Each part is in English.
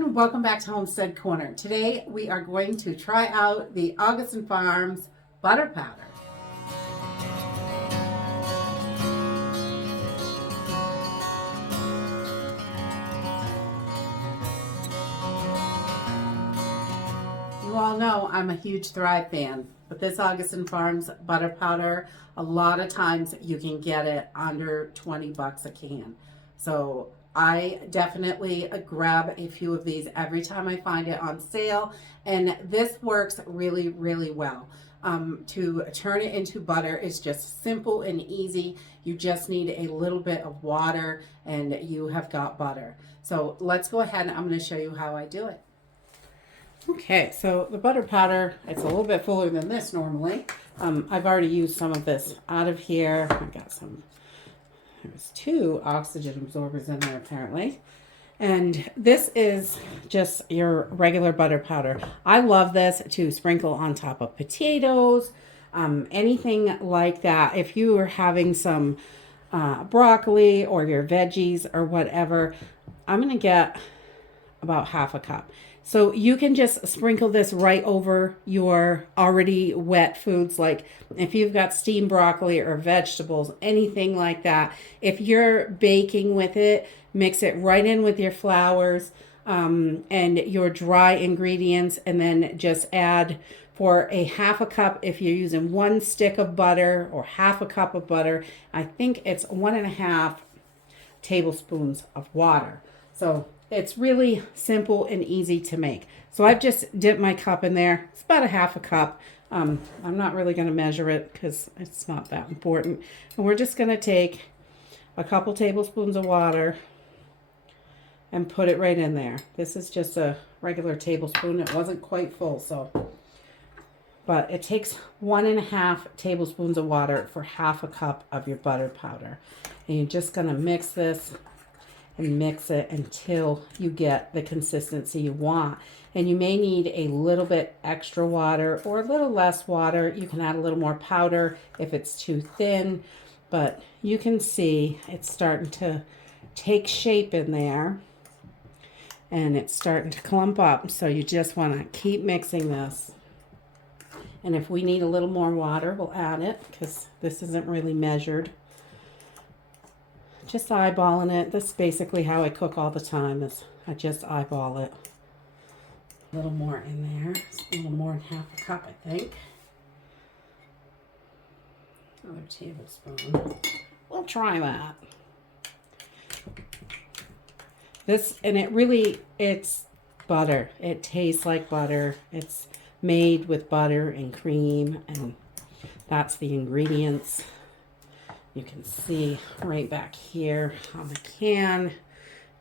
everyone, welcome back to Homestead Corner. Today we are going to try out the Augason Farms butter powder. You all know I'm a huge Thrive fan, but this Augason Farms butter powder, a lot of times you can get it under 20 bucks a can. So I definitely grab a few of these every time I find it on sale, and this works really, really well. To turn it into butter is just simple and easy. You just need a little bit of water and you have got butter. So let's go ahead and I'm going to show you how I do it. Okay, so the butter powder, it's a little bit fuller than this normally. I've already used some of this out of here. I got some. There's 2 oxygen absorbers in there apparently. And this is just your regular butter powder. I love this to sprinkle on top of potatoes, anything like that. If you are having some broccoli or your veggies or whatever, I'm going to get about half a cup. So you can just sprinkle this right over your already wet foods, like if you've got steamed broccoli or vegetables, anything like that. If you're baking with it, mix it right in with your flours and your dry ingredients, and then just add for a half a cup if you're using 1 stick of butter or half a cup of butter. I think it's 1.5 tablespoons of water. So it's really simple and easy to make. So I've just dipped my cup in there. It's about a half a cup. I'm not really going to measure it because it's not that important. And we're just going to take a couple tablespoons of water and put it right in there. This is just a regular tablespoon. It wasn't quite full, so. But it takes 1.5 tablespoons of water for half a cup of your butter powder. And you're just going to mix this and mix it until you get the consistency you want. And you may need a little bit extra water or a little less water. You can add a little more powder if it's too thin, but you can see it's starting to take shape in there and it's starting to clump up. So you just want to keep mixing this. And if we need a little more water, we'll add it because this isn't really measured. Just eyeballing it. This is basically how I cook all the time, is I just eyeball it. A little more in there. It's a little more than half a cup, I think. Another tablespoon. We'll try that. This, and it's butter. It tastes like butter. It's made with butter and cream, and that's the ingredients. You can see right back here on the can,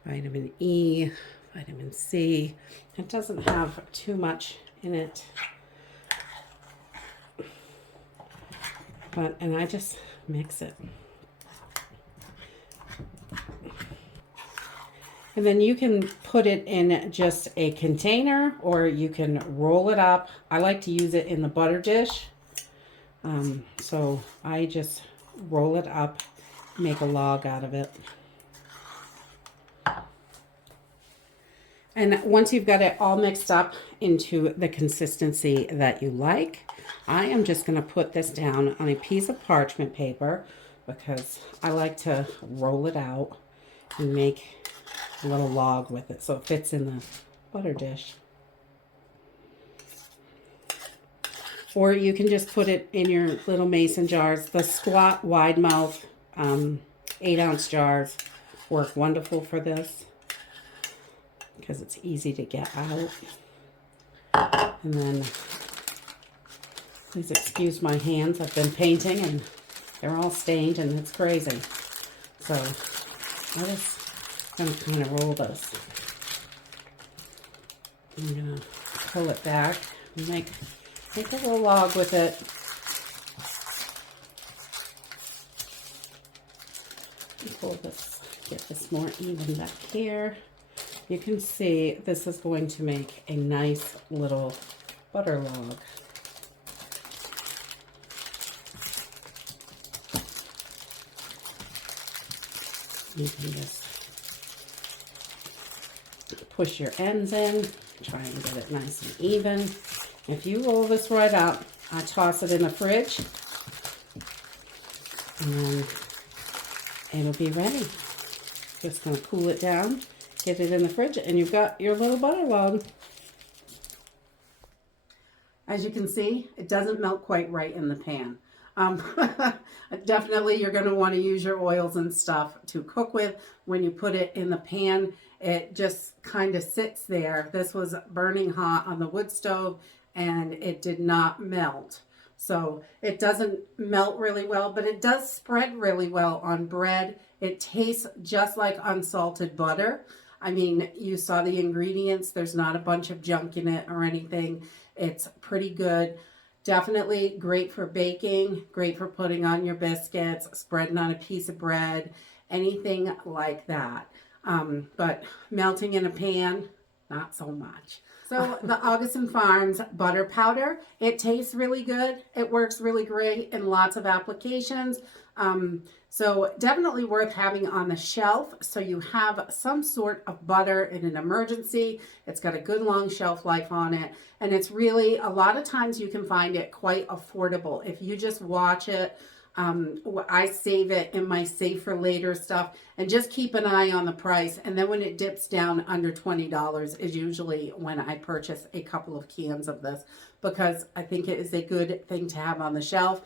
vitamin E, vitamin C. It doesn't have too much in it. And I just mix it. And then you can put it in just a container or you can roll it up. I like to use it in the butter dish. So I just roll it up, make a log out of it. And once you've got it all mixed up into the consistency that you like, I am just going to put this down on a piece of parchment paper because I like to roll it out and make a little log with it so it fits in the butter dish. Or you can just put it in your little mason jars. The squat wide mouth 8-ounce jars work wonderful for this because it's easy to get out. And then please excuse my hands. I've been painting and they're all stained and it's crazy. So I'm just going to kind of roll this. I'm going to pull it back and make a little log with it. Pull this, get this more even back here. You can see this is going to make a nice little butter log. You can just push your ends in, try and get it nice and even. If you roll this right up, I toss it in the fridge, and it'll be ready. Just gonna cool it down, get it in the fridge, and you've got your little butter load. As you can see, it doesn't melt quite right in the pan. Definitely you're going to want to use your oils and stuff to cook with. When you put it in the pan, it just kind of sits there. This was burning hot on the wood stove and it did not melt. So it doesn't melt really well, but it does spread really well on bread. It tastes just like unsalted butter. I mean, you saw the ingredients. There's not a bunch of junk in it or anything. It's pretty good. Definitely great for baking, great for putting on your biscuits, spreading on a piece of bread, anything like that. But melting in a pan, not so much. So the Augason Farms butter powder, it tastes really good. It works really great in lots of applications. So definitely worth having on the shelf so you have some sort of butter in an emergency. It's got a good long shelf life on it, and it's really, a lot of times you can find it quite affordable. If you just watch it, I save it in my save for later stuff and just keep an eye on the price, and then when it dips down under $20 is usually when I purchase a couple of cans of this, because I think it is a good thing to have on the shelf.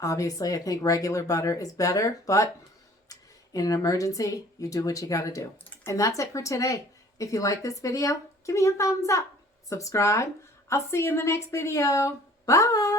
Obviously, I think regular butter is better, but in an emergency, you do what you got to do. And that's it for today. If you like this video, give me a thumbs up. Subscribe. I'll see you in the next video. Bye.